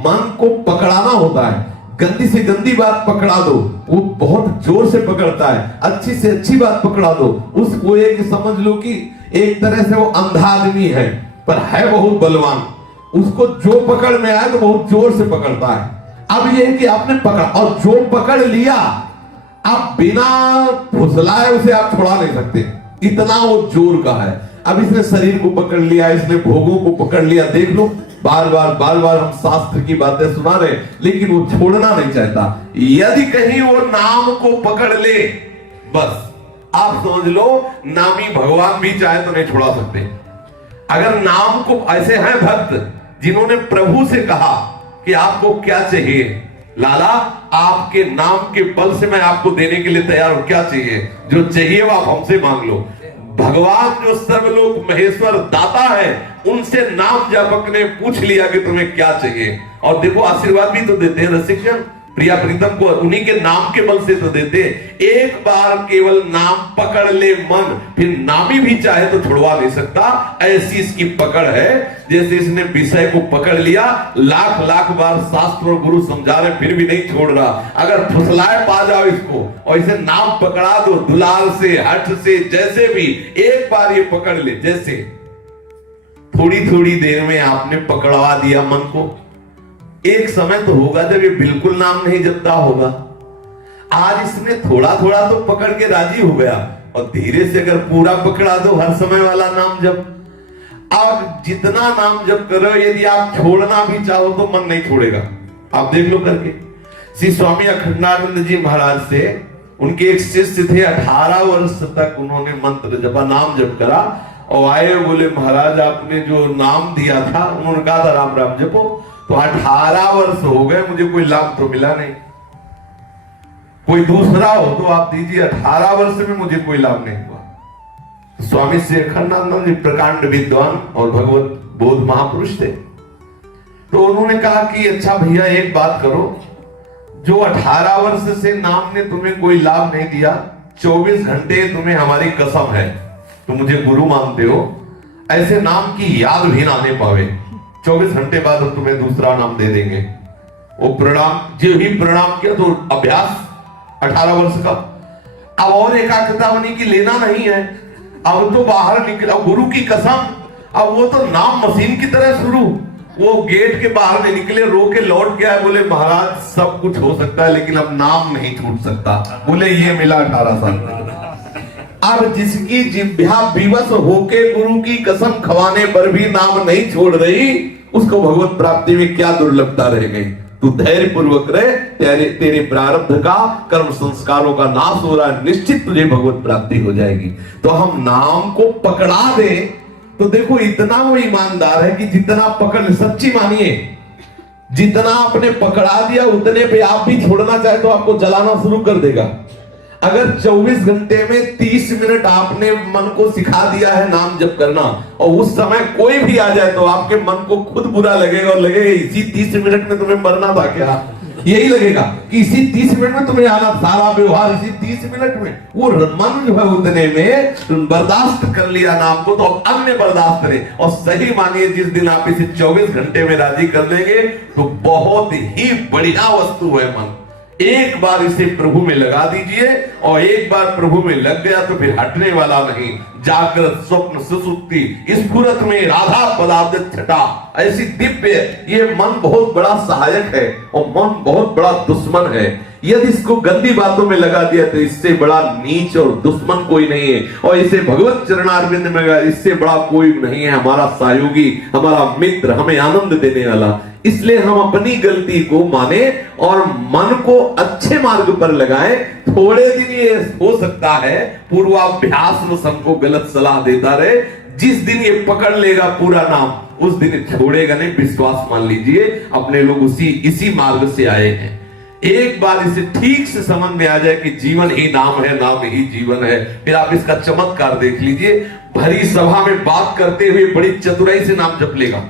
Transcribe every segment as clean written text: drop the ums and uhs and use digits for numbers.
मन को पकड़ाना होता है। गंदी से गंदी बात पकड़ा दो, वो बहुत जोर से पकड़ता है। अच्छी से अच्छी बात पकड़ा दो, उसको एक समझ लो कि एक तरह से वो अंधा आदमी है पर है बहुत बलवान। उसको जो पकड़ में आए तो बहुत जोर से पकड़ता है। अब ये है कि आपने पकड़ा और जो पकड़ लिया, आप बिना फुसलाए उसे आप छुड़ा नहीं सकते, इतना वो जोर का है। अब इसने शरीर को पकड़ लिया, इसने भोगों को पकड़ लिया। देख लो, बार बार हम शास्त्र की बातें सुना रहे, लेकिन वो छोड़ना नहीं चाहता। यदि कहीं वो नाम को पकड़ ले, बस आप समझ लो नामी भगवान भी चाहे तो नहीं छुड़ा सकते। अगर नाम को, ऐसे हैं भक्त जिन्होंने प्रभु से कहा कि आपको क्या चाहिए, लाला आपके नाम के बल से मैं आपको देने के लिए तैयार हूं, क्या चाहिए, जो चाहिए वो आप हमसे मांग लो। भगवान जो सर्वलोक महेश्वर दाता है, उनसे नाम जपक ने पूछ लिया कि तुम्हें क्या चाहिए, और देखो आशीर्वाद भी तो देते हैं रसिकजन, प्रिया प्रीतम को उन्हीं के नाम के बल से तो देते। एक बार केवल नाम पकड़ ले मन, फिर नामी भी चाहे तो छुड़वा नहीं सकता, ऐसी इसकी पकड़ है। जैसे इसने विषय को पकड़ लिया, लाख बार शास्त्र और गुरु समझा रहे फिर भी नहीं छोड़ रहा। अगर फुसलाए पा जाओ इसको और इसे नाम पकड़ा दो, दुलार से हठ से जैसे भी, एक बार ये पकड़ ले, जैसे थोड़ी देर में आपने पकड़वा दिया मन को। एक समय तो होगा जब ये बिल्कुल नाम नहीं जपता होगा। आज इसने थोड़ा तो पकड़ के राजी हो गया, और धीरे से अगर पूरा पकड़ा दो हर समय वाला नाम जप। अब जितना नाम जप करो, यदि आप छोड़ना भी चाहो तो मन नहीं छोड़ेगा। आप देख लो करके। श्री स्वामी अखंडानंद जी महाराज से उनके एक शिष्य थे, 18 वर्ष तक उन्होंने मंत्र जपा, नाम जप करा, और आए बोले महाराज आपने जो नाम दिया था, उन्होंने कहा था राम राम जपो, तो 18 वर्ष हो गए, मुझे कोई लाभ तो मिला नहीं। कोई दूसरा हो तो आप दीजिए, 18 वर्ष में मुझे कोई लाभ नहीं हुआ। तो स्वामी श्री अखंडानंद जी प्रकांड विद्वान और भगवत बोध महापुरुष थे, तो उन्होंने कहा कि अच्छा भैया एक बात करो, जो 18 वर्ष से नाम ने तुम्हें कोई लाभ नहीं दिया, 24 घंटे तुम्हें हमारी कसम है, तो मुझे गुरु मानते हो, ऐसे नाम की याद भी ना आने पावे, 24 घंटे बाद हम तुम्हें दूसरा नाम दे देंगे। वो प्रणाम, जो ही प्रणाम किया तो अभ्यास 18 वर्ष का। अब और एकाग्रता बनी कि लेना नहीं है, अब तो बाहर निकला, गुरु की कसम। अब वो तो नाम मशीन की तरह शुरू, वो गेट के बाहर नहीं निकले, रो के लौट गया, बोले महाराज सब कुछ हो सकता है लेकिन अब नाम नहीं छूट सकता। बोले ये मिला 18 साल। अब जिसकी जिह्वा विवश होके गुरु की कसम खवाने पर भी नाम नहीं छोड़ रही, उसको भगवत प्राप्ति में क्या दुर्लभता रह गई। तू धैर्य पूर्वक रहे, तेरे प्रारब्ध का, कर्म संस्कारों का नाश हो रहा है, निश्चित तुझे भगवत प्राप्ति हो जाएगी। तो हम नाम को पकड़ा दे तो देखो इतना वो ईमानदार है कि जितना पकड़, सच्ची मानिए, जितना आपने पकड़ा दिया उतने पे आप भी छोड़ना चाहे तो आपको जलाना शुरू कर देगा। अगर 24 घंटे में 30 मिनट आपने मन को सिखा दिया है नाम जप करना, और उस समय कोई भी आ जाए तो आपके मन को खुद बुरा लगेगा, और लगेगा इसी 30 मिनट में तुम्हें मरना था क्या, यही लगेगा कि इसी 30 मिनट में तुम्हें आना, सारा व्यवहार इसी 30 मिनट में। वो मन जो है उतने में बर्दाश्त कर लिया नाम को, तो अब अन्य बर्दाश्त करे। और सही मानिए जिस दिन आप इसे 24 घंटे में राजी कर देंगे तो बहुत ही बढ़िया वस्तु है मन। एक बार इसे प्रभु में लगा दीजिए, और एक बार प्रभु में लग गया तो फिर हटने वाला नहीं। जागृत स्वप्न सुसुप्ति स्फुरत में राधा पदार्थ छटा, ऐसी दिव्य, ये मन बहुत बड़ा सहायक है और मन बहुत बड़ा दुश्मन है। यदि इसको गंदी बातों में लगा दिया तो इससे बड़ा नीच और दुश्मन कोई नहीं है, और इसे भगवत चरणारविंद में लगा, इससे बड़ा कोई नहीं है, हमारा सहयोगी, हमारा मित्र, हमें आनंद देने वाला। इसलिए हम अपनी गलती को माने और मन को अच्छे मार्ग पर लगाएं। थोड़े दिन ये हो सकता है पूर्वाभ्यास में सबको गलत सलाह देता रहे, जिस दिन ये पकड़ लेगा पूरा नाम, उस दिन छोड़ेगा नहीं, विश्वास मान लीजिए। अपने लोग इसी मार्ग से आए हैं। एक बार इसे ठीक से समझ में आ जाए कि जीवन ही नाम है, नाम ही जीवन है, फिर आप इसका चमत्कार देख लीजिए। भरी सभा में बात करते हुए बड़ी चतुराई से नाम जप लेगा।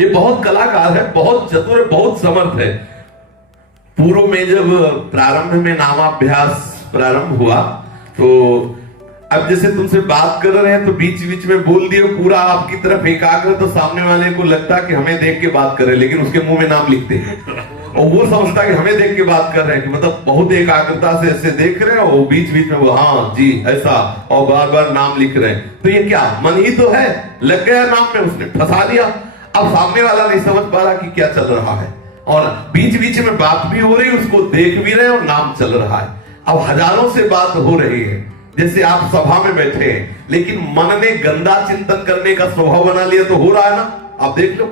ये बहुत कलाकार है, बहुत चतुर है, बहुत समर्थ है। पूर्व में जब प्रारंभ में नामाभ्यास प्रारंभ हुआ तो अब जैसे तुमसे बात कर रहे हैं तो बीच बीच में बोल दिए पूरा आपकी तरफ एकाग्र, तो सामने वाले को लगता कि हमें देख के बात कर रहे हैं, लेकिन उसके मुंह में नाम लिखते हैं और वो समझता कि हमें देख के बात कर रहे हैं, कि मतलब बहुत एकाग्रता से ऐसे देख रहे हैं और बीच बीच में वो हाँ जी ऐसा और बार बार नाम लिख रहे हैं। तो ये क्या मन ही तो है, लग गया नाम में, उसने फंसा दिया। अब सामने वाला नहीं समझ पा रहा कि क्या चल रहा है, और बीच बीच में बात भी हो रही, उसको देख भी रहे और नाम चल रहा है। अब हजारों से बात हो रही है, जैसे आप सभा में बैठे हैं, लेकिन मन ने गंदा चिंतन करने का स्वभाव बना लिया तो हो रहा है ना, आप देख लो।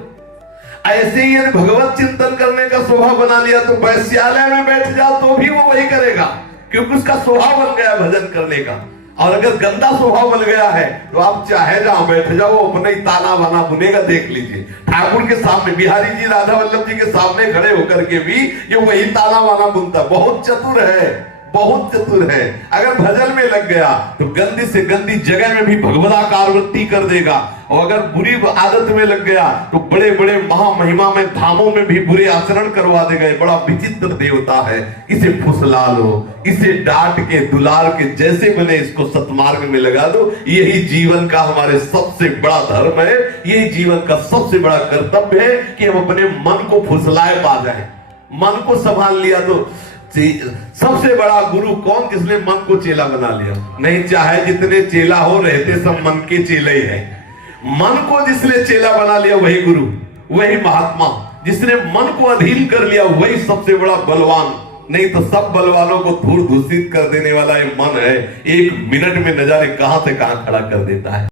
ऐसे ही यदि भगवत चिंतन करने का स्वभाव बना लिया तो वैश्यालय में बैठ जाओ तो भी वो वही करेगा, क्योंकि उसका स्वभाव बन गया भजन करने का। और अगर गंदा स्वभाव बन गया है तो आप चाहे जहां बैठ जाओ, अपने ही ताना बाना बुनेगा। देख लीजिए ठाकुर के सामने, बिहारी जी राधा वल्लभ जी के सामने खड़े होकर के भी ये वही ताना बाना बुनता। बहुत चतुर है, बहुत चतुर है। अगर भजन में लग गया तो गंदी से गंदी जगह में भी भगवदाकार वृत्ति कर देगा, और अगर बुरी आदत में लग गया तो बड़े बड़े महामहिमा में धामों में भी बुरे आचरण करवा देगा। बड़ा विचित्र देवता है, इसे फुसला लो, इसे डांट के दुलार के जैसे बने इसको सतमार्ग में लगा दो। यही जीवन का हमारे सबसे बड़ा धर्म है, यही जीवन का सबसे बड़ा कर्तव्य है कि हम अपने मन को फुसलाए पा जाए। मन को संभाल लिया तो सबसे बड़ा गुरु कौन, जिसने मन को चेला बना लिया? नहीं, चाहे जितने चेला हो, रहते सब मन के चेले ही हैं। मन को जिसने चेला बना लिया वही गुरु, वही महात्मा। जिसने मन को अधीन कर लिया वही सबसे बड़ा बलवान। नहीं तो सब बलवानों को धूल दूषित कर देने वाला ये मन है, एक मिनट में न जाने कहां से कहां खड़ा कर देता है।